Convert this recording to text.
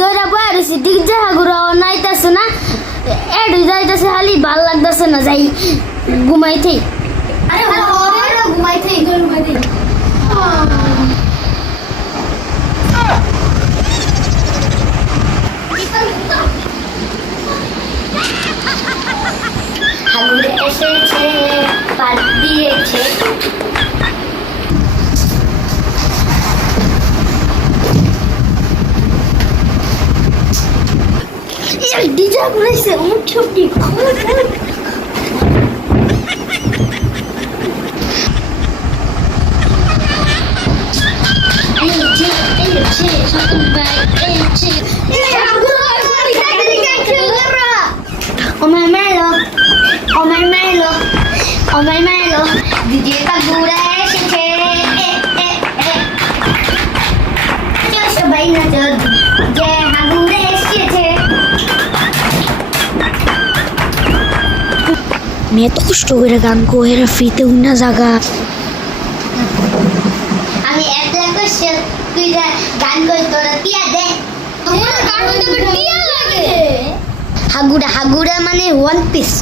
ধরে বয়ে রয়েছি ঠিক জায়গা ঘুরা নাইতেছে না এডু যাইতেছে খালি ভাল লাগতেছে না যাই ঘুমাইতেই আরে ঘুমাইতেই হাগুর এসেছে পাত দিয়েছে ডিজা ঘুরাইছে উঠ ছুটি Omel Melo, DJ Kagura এসেছে সবাই নাচো যে হাগুরে এসেছে মেয়ে তো কষ্ট করে গান করে ফ্রিতে উনা জায়গা আমি একলা করছি তুই গান কই তোরা টিয়া দে আমার গান হইতে টিয়া লাগে হাগুরা হাগুরা মানে ওয়ান পিস